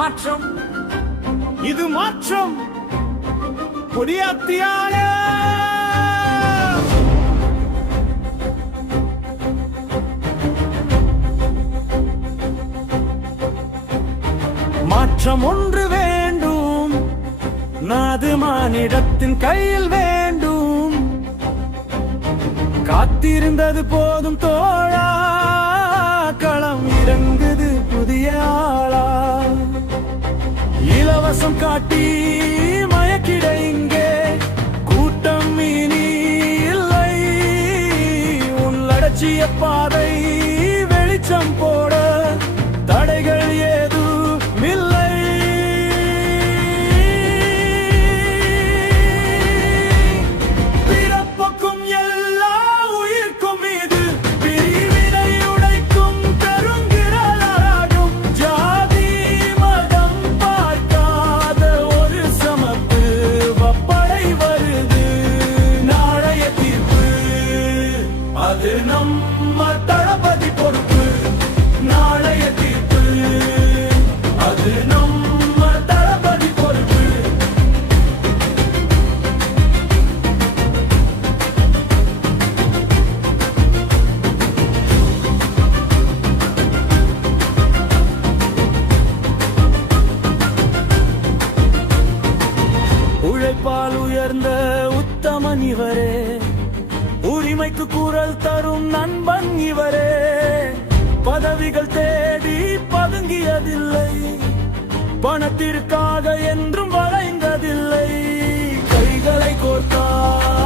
மாற்றம், இது மாற்றம். கொடியாத்தியாய மாற்றம் ஒன்று வேண்டும், நாது மானிடத்தின் கையில் வேண்டும். காத்திருந்தது போதும் தோழா, களம் இறங்குது புதிய ஆளா. இலவசம் காட்டி மயக்கிட இங்கே கூட்டம் இனி இல்லை. உன் லட்சிய பாதை வெளிச்சம் போட தடைகள் ஏதும் இல்லை. பிறப்புக்கும் எல்லா உயிர்க்கும் இது பிரிவினை உடைக்கும் கருங்கிரலாகும். ஜாதி மதம் பார்க்காத ஒரு சமத்து வப்படை வருது. நாளைய தீர்ப்பு அது நம்ம தளபதி பொறுப்பு. நாளைய தீர்ப்பு அது நம்ம தளபதி பொறுப்பு. உழைப்பால் உயர்ந்த உத்தமன் இவரே, உரிமைக்கு குரல் தரும் நண்பன் இவரே. பதவிகள் தேடி பதுங்கியதில்லை, பணத்திற்காக என்றும் வளைந்ததில்லை. கைகளை கோர்த்தார்